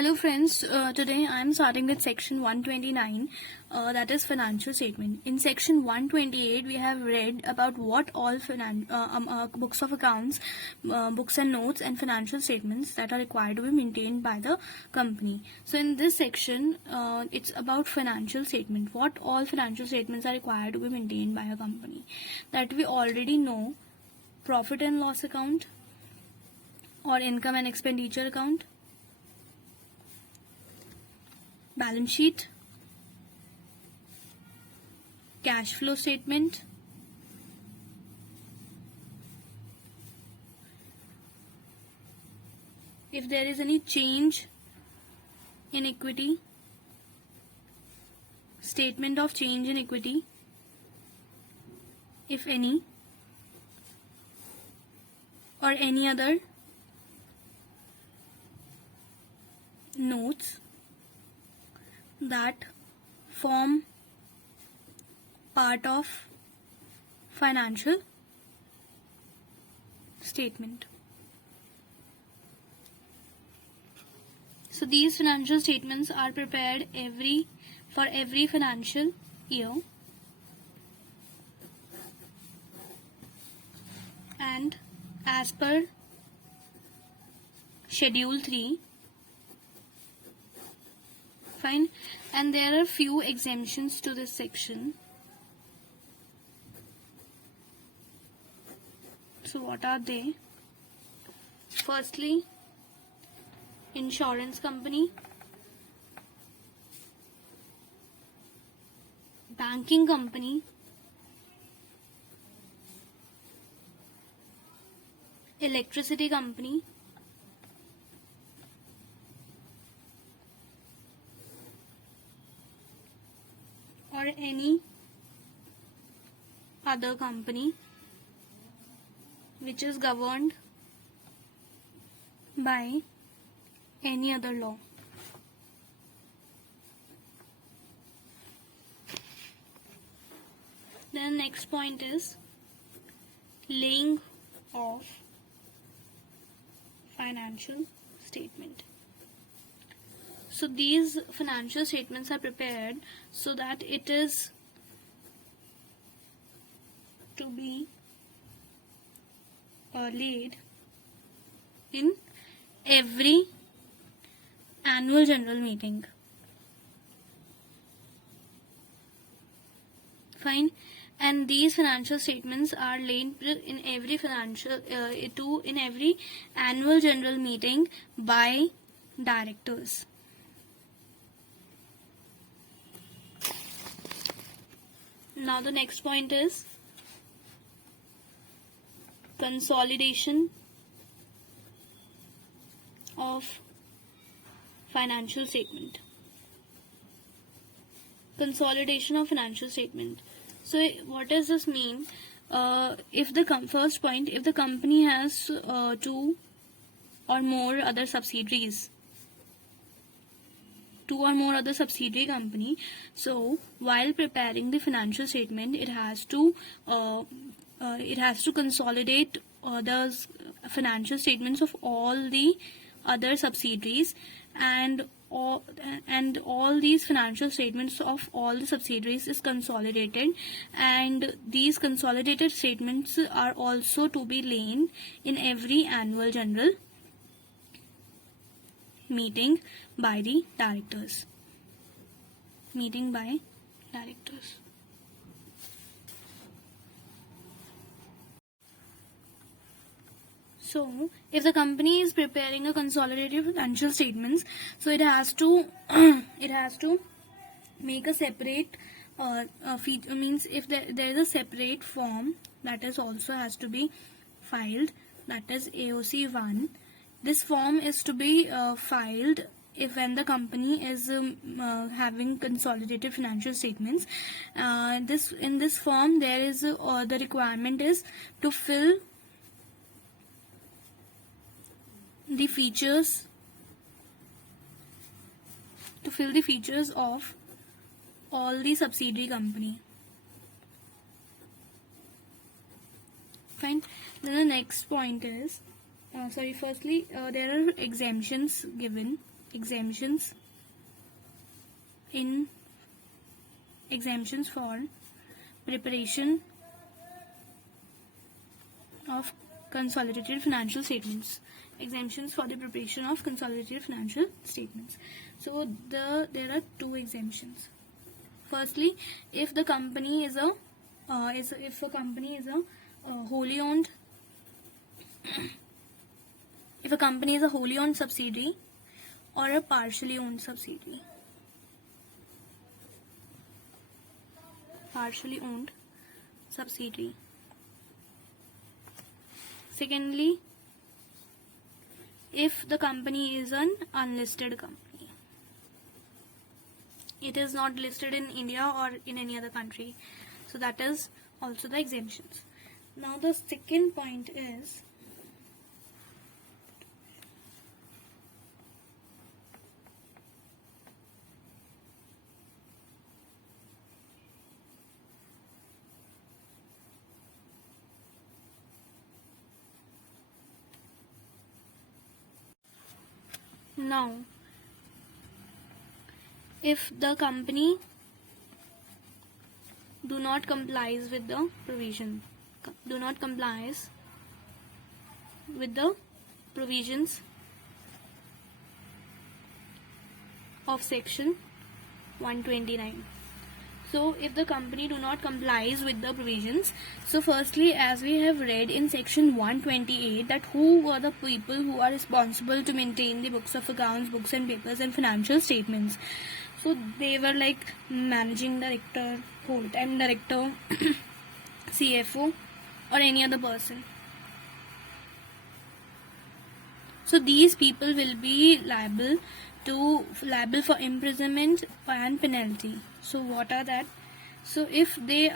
Hello friends, today I am starting with section 129, that is financial statement. In section 128 we have read about what all books of accounts, books and notes and financial statements that are required to be maintained by the company. So in this section it's about financial statement, what all financial statements are required to be maintained by a company. That we already know: profit and loss account or income and expenditure account, balance sheet, cash flow statement, if there is any change in equity, statement of change in equity, if any, or any other notes that form part of financial statement. So these financial statements are prepared for every financial year, and as per schedule 3. Fine. And there are few exemptions to this section. So what are they? Firstly, insurance company, banking company, electricity company, or any other company which is governed by any other law. Then next point is laying of financial statement. So these financial statements are prepared so that it is to be laid in every annual general meeting. Fine. And these financial statements are laid in every every annual general meeting by directors. Now the next point is consolidation of financial statement. Consolidation of financial statement. So what does this mean? If the company has two or more other subsidiary company, so while preparing the financial statement, it has to consolidate the financial statements of all the other subsidiaries, and all these financial statements of all the subsidiaries is consolidated, and these consolidated statements are also to be laid in every annual general meeting by the directors. So if the company is preparing a consolidated financial statements, so it has to make a separate means if there is a separate form that is also has to be filed, that is AOC 1. This form is to be filed when the company is having consolidated financial statements. In this form there is the requirement is to fill the features of all the subsidiary company. Fine. Then the next point is, firstly there are exemptions given exemptions for preparation of consolidated financial statements. Exemptions for the preparation of consolidated financial statements. So there are two exemptions. Firstly, if the company is a wholly owned if a company is a wholly owned subsidiary or a partially owned subsidiary. Secondly, if the company is an unlisted company, it is not listed in India or in any other country, so that is also the exemptions. Now the second point is now if the company do not complies with the provisions of section 129. So if the company do not complies with the provisions, so firstly, as we have read in section 128, that who were the people who are responsible to maintain the books of accounts, books and papers and financial statements. So they were like managing director, whole-time director, CFO or any other person. So these people will be liable for imprisonment and penalty. So what are that? So if these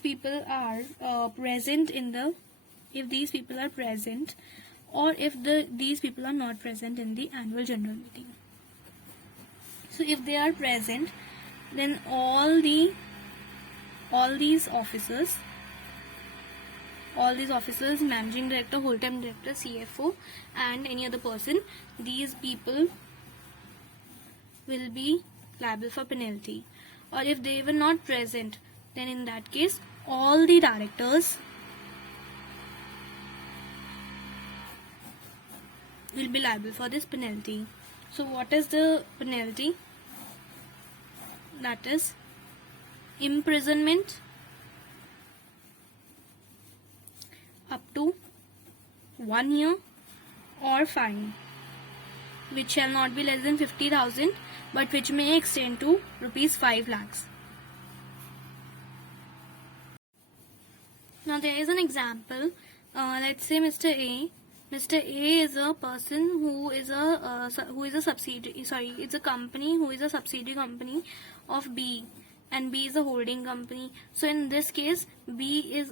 people are present, or if these people are not present in the annual general meeting. So if they are present, then all these officers, managing director, whole-time director, CFO and any other person, these people will be liable for penalty. Or if they were not present, then in that case all the directors will be liable for this penalty. So what is the penalty? That is imprisonment up to 1 year or fine, which shall not be less than 50,000 but which may extend to rupees 5 lakhs. Now there is an example. Let's say Mr. A is a person who is a subsidiary. It's a company who is a subsidiary company of B, and B is a holding company. So in this case, B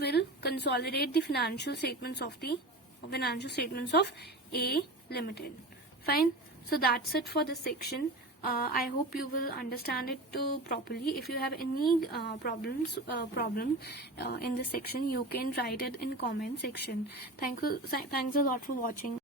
will consolidate the financial statements of A Limited. Fine. So that's it for this section. I hope you will understand it properly. If you have any problem in this section, you can write it in comment section. Thanks a lot for watching.